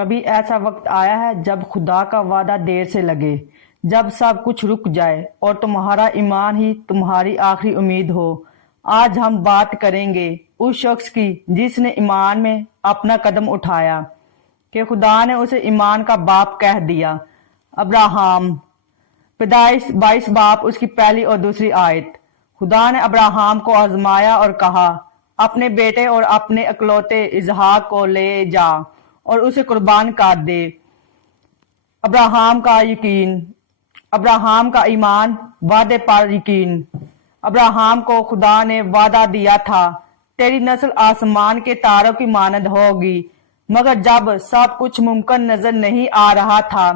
کبھی ایسا وقت آیا ہے جب خدا کا وعدہ دیر سے لگے، جب سب کچھ رک جائے اور تمہارا ایمان ہی تمہاری آخری امید ہو۔ آج ہم بات کریں گے اس شخص کی جس نے ایمان میں اپنا قدم اٹھایا کہ خدا نے اسے ایمان کا باپ کہہ دیا۔ ابراہم، پیدائش 22 باب اس کی پہلی اور دوسری آیت۔ خدا نے ابراہم کو آزمایا اور کہا، اپنے بیٹے اور اپنے اکلوتے اسحاق کو لے جا اور اسے قربان کر دے۔ ابراہم کا ایمان، وعدے پر یقین۔ ابراہم کو خدا نے وعدہ دیا تھا، تیری نسل آسمان کے تاروں کی مانند ہوگی، مگر جب سب کچھ ممکن نظر نہیں آ رہا تھا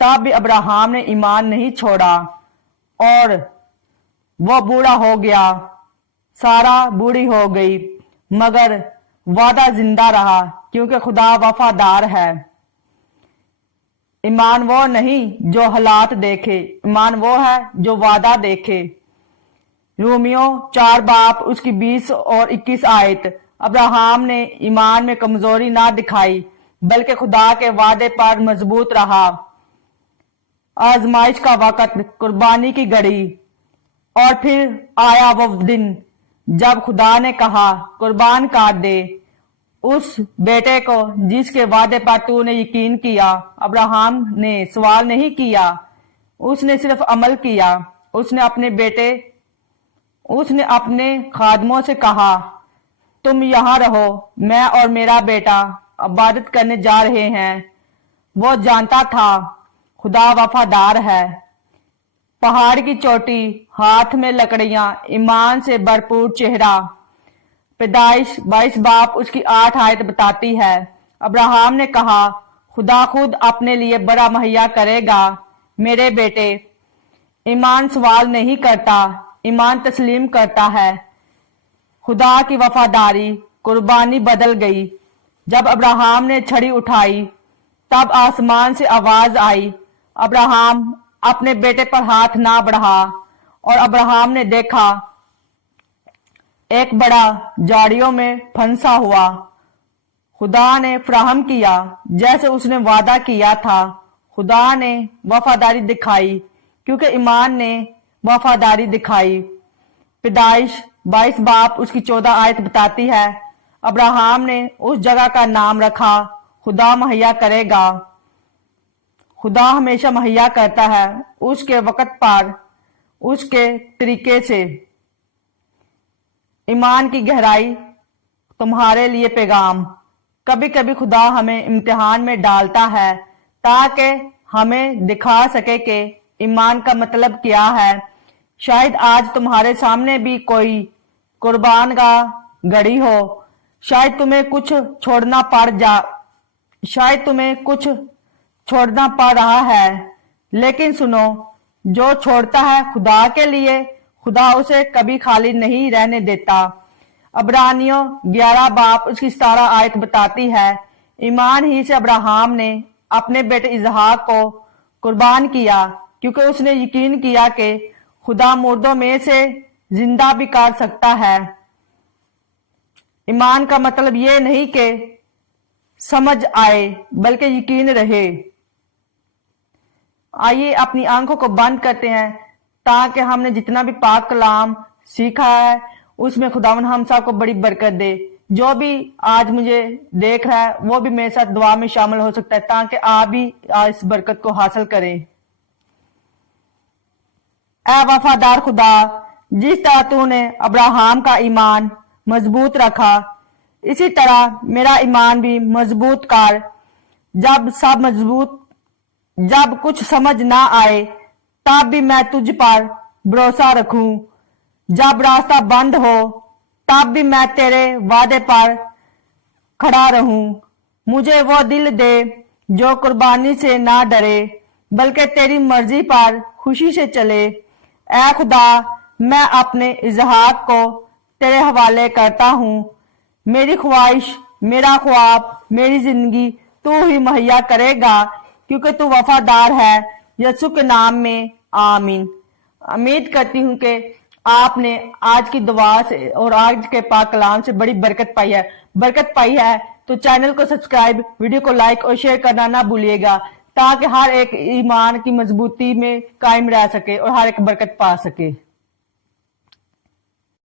تب بھی ابراہم نے ایمان نہیں چھوڑا، اور وہ بوڑھا ہو گیا، سارا بوڑھی ہو گئی، مگر وعدہ زندہ رہا کیونکہ خدا وفادار ہے۔ ایمان وہ نہیں جو حالات دیکھے، ایمان وہ ہے جو وعدہ دیکھے۔ رومیو 4 باب اس کی 20 اور 21 آیت۔ ابراہم نے ایمان میں کمزوری نہ دکھائی بلکہ خدا کے وعدے پر مضبوط رہا۔ آزمائش کا وقت، قربانی کی گھڑی، اور پھر آیا وہ دن جب خدا نے کہا، قربان کر دے اس بیٹے کو جس کے وعدے پر تو نے یقین کیا۔ ابراہم نے سوال نہیں کیا، اس نے صرف عمل کیا۔ اس نے اپنے خادموں سے کہا، تم یہاں رہو، میں اور میرا بیٹا عبادت کرنے جا رہے ہیں۔ وہ جانتا تھا خدا وفادار ہے۔ پہاڑ کی چوٹی، ہاتھ میں لکڑیاں، ایمان سے بھرپور چہرہ۔ پیدائش 22 باب اس کی 8 آیت بتاتی ہے، ابراہم نے کہا، خدا خود اپنے لیے بڑا مہیا کرے گا میرے بیٹے۔ ایمان سوال نہیں کرتا، ایمان تسلیم کرتا ہے۔ خدا کی وفاداری، قربانی بدل گئی۔ جب ابراہم نے چھڑی اٹھائی تب آسمان سے آواز آئی، ابراہم اپنے بیٹے پر ہاتھ نہ بڑھا، اور ابراہم نے دیکھا ایک بڑا جھاڑیوں میں پھنسا ہوا۔ خدا نے فراہم کیا جیسے اس نے وعدہ کیا تھا۔ خدا نے وفاداری دکھائی کیونکہ ایمان نے وفاداری دکھائی۔ پیدائش 22 باب اس کی 14 آیت بتاتی ہے، ابراہم نے اس جگہ کا نام رکھا، خدا مہیا کرے گا۔ خدا ہمیشہ مہیا کرتا ہے، اس کے وقت پر، اس کے طریقے سے۔ ایمان کی گہرائی، تمہارے لیے پیغام۔ کبھی کبھی خدا ہمیں امتحان میں ڈالتا ہے تاکہ ہمیں دکھا سکے کہ ایمان کا مطلب کیا ہے۔ شاید آج تمہارے سامنے بھی کوئی قربان گاہ گھڑی ہو، شاید تمہیں کچھ چھوڑنا پڑ رہا ہے، لیکن سنو، جو چھوڑتا ہے خدا کے لیے، خدا اسے کبھی خالی نہیں رہنے دیتا۔ عبرانیوں 11 باب اس کی 17 آیت بتاتی ہے، ایمان ہی سے ابراہم نے اپنے بیٹے اسحاق کو قربان کیا کیونکہ اس نے یقین کیا کہ خدا مردوں میں سے زندہ بھی کر سکتا ہے۔ ایمان کا مطلب یہ نہیں کہ سمجھ آئے بلکہ یقین رہے۔ آئیے اپنی آنکھوں کو بند کرتے ہیں تاکہ ہم نے جتنا بھی پاک کلام سیکھا ہے اس میں خداوند ہم سب کو بڑی برکت دے۔ جو بھی آج مجھے دیکھ رہا ہے وہ بھی میرے ساتھ دعا میں شامل ہو سکتا ہے تاکہ آپ بھی اس برکت کو حاصل کریں۔ اے وفادار خدا، جس طرح تو نے ابراہم کا ایمان مضبوط رکھا، اسی طرح میرا ایمان بھی مضبوط کر۔ جب کچھ سمجھ نہ آئے تب بھی میں تجھ پر بھروسہ رکھوں، جب راستہ بند ہو تب بھی میں تیرے وعدے پر کھڑا رہوں۔ مجھے وہ دل دے جو قربانی سے نہ ڈرے بلکہ تیری مرضی پر خوشی سے چلے۔ اے خدا، میں اپنے اسحاق کو تیرے حوالے کرتا ہوں۔ میری خواہش، میرا خواب، میری زندگی تو ہی مہیا کرے گا کیونکہ تو وفادار ہے۔ یسوع کے نام میں آمین۔ امید کرتی ہوں کہ آپ نے آج کی دعا سے اور آج کے پاک کلام سے بڑی برکت پائی ہے تو چینل کو سبسکرائب، ویڈیو کو لائک اور شیئر کرنا نہ بھولیے گا تاکہ ہر ایک ایمان کی مضبوطی میں قائم رہ سکے اور ہر ایک برکت پا سکے۔